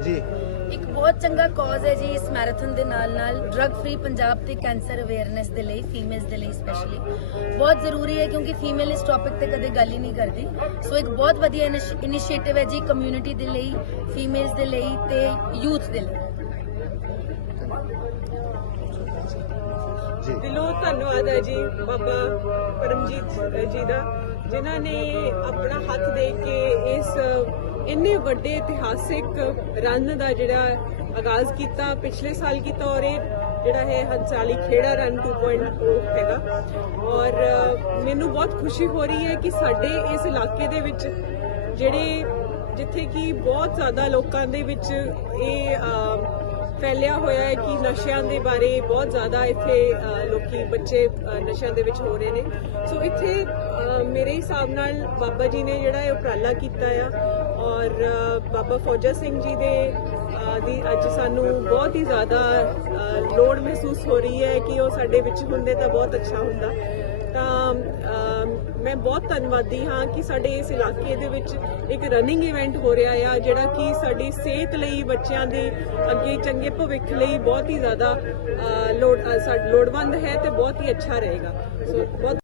ਬਹੁਤ ਚੰਗਾ ਕਾਜ਼ ਹੈ ਜੀ ਇਸ ਮੈਰਾਥਨ ਦੇ ਨਾਲ ਨਾਲ ਡਰੱਗ ਫ੍ਰੀ ਪੰਜਾਬ ਤੇ ਕੈਂਸਰ ਅਵੇਅਰਨੈਸ ਦੇ ਲਈ ਫੀਮੇਲਸ ਦੇ ਲਈ ਸਪੈਸ਼ਲੀ ਬਹੁਤ ਜ਼ਰੂਰੀ ਹੈ ਕਿਉਂਕਿ ਫੀਮੇਲ ਇਸ ਟੌਪਿਕ ਤੇ ਕਦੇ ਗੱਲ ਹੀ ਨਹੀਂ ਕਰਦੀ। ਸੋ ਇੱਕ ਬਹੁਤ ਵਧੀਆ ਇਨੀਸ਼ੀਏਟਿਵ ਹੈ ਜੀ ਕਮਿਊਨਿਟੀ ਦੇ ਲਈ ਫੀਮੇਲਸ ਦੇ ਲਈ ਤੇ ਯੂਥ ਦੇ ਲਈ। ਜੀ। ਦਿਲੋਂ ਧੰਨਵਾਦ ਹੈ ਜੀ ਬਾਬਾ ਪਰਮਜੀਤ ਜੀ ਦਾ ਜਿਨ੍ਹਾਂ ਨੇ ਆਪਣਾ ਹੱਥ ਦੇ ਕੇ ਇਸ ਇੰਨੇ ਵੱਡੇ ਇਤਿਹਾਸਿਕ ਰਨ ਦਾ ਜਿਹੜਾ ਆਗਾਜ਼ ਕੀਤਾ ਪਿਛਲੇ ਸਾਲ ਕੀਤਾ ਔਰ ਇਹ ਜਿਹੜਾ ਹੈ ਹੰਸਾਲੀ ਖੇੜਾ ਰਨ 2.0 ਹੈਗਾ। ਔਰ ਮੈਨੂੰ ਬਹੁਤ ਖੁਸ਼ੀ ਹੋ ਰਹੀ ਹੈ ਕਿ ਸਾਡੇ ਇਸ ਇਲਾਕੇ ਦੇ ਵਿੱਚ ਜਿਹੜੇ ਜਿੱਥੇ ਕਿ ਬਹੁਤ ਜ਼ਿਆਦਾ ਲੋਕਾਂ ਦੇ ਵਿੱਚ ਇਹ ਫੈਲਿਆ ਹੋਇਆ ਹੈ ਕਿ ਨਸ਼ਿਆਂ ਦੇ ਬਾਰੇ ਬਹੁਤ ਜ਼ਿਆਦਾ ਇੱਥੇ ਅ, ਲੋਕੀ ਬੱਚੇ ਨਸ਼ਿਆਂ ਦੇ ਵਿੱਚ ਹੋ ਰਹੇ ਨੇ। ਸੋ ਇੱਥੇ ਮੇਰੇ ਹਿਸਾਬ ਨਾਲ ਬਾਬਾ ਜੀ ਨੇ ਜਿਹੜਾ ਇਹ ਉਪਰਾਲਾ ਕੀਤਾ ਆ ਔਰ ਬਾਬਾ ਫੌਜਾ ਸਿੰਘ ਜੀ ਦੇ ਦੀ ਅੱਜ ਸਾਨੂੰ ਬਹੁਤ ਹੀ ਜ਼ਿਆਦਾ ਲੋੜ ਮਹਿਸੂਸ ਹੋ ਰਹੀ ਹੈ ਕਿ ਉਹ ਸਾਡੇ ਵਿੱਚ ਹੁੰਦੇ ਤਾਂ ਬਹੁਤ ਅੱਛਾ ਹੁੰਦਾ। ਤਾਂ ਮੈਂ ਬਹੁਤ ਧੰਨਵਾਦੀ ਹਾਂ ਕਿ ਸਾਡੇ ਇਸ ਇਲਾਕੇ ਦੇ ਵਿੱਚ ਇੱਕ ਰਨਿੰਗ ਇਵੈਂਟ ਹੋ ਰਿਹਾ ਆ, ਜਿਹੜਾ ਕਿ ਸਾਡੀ ਸਿਹਤ ਲਈ, ਬੱਚਿਆਂ ਦੇ ਅੱਗੇ ਚੰਗੇ ਭਵਿੱਖ ਲਈ ਬਹੁਤ ਹੀ ਜ਼ਿਆਦਾ ਲੋੜ ਸਾ- ਲੋੜਵੰਦ ਹੈ ਤੇ ਬਹੁਤ ਹੀ ਅੱਛਾ ਰਹੇਗਾ। ਸੋ, ਬਹੁਤ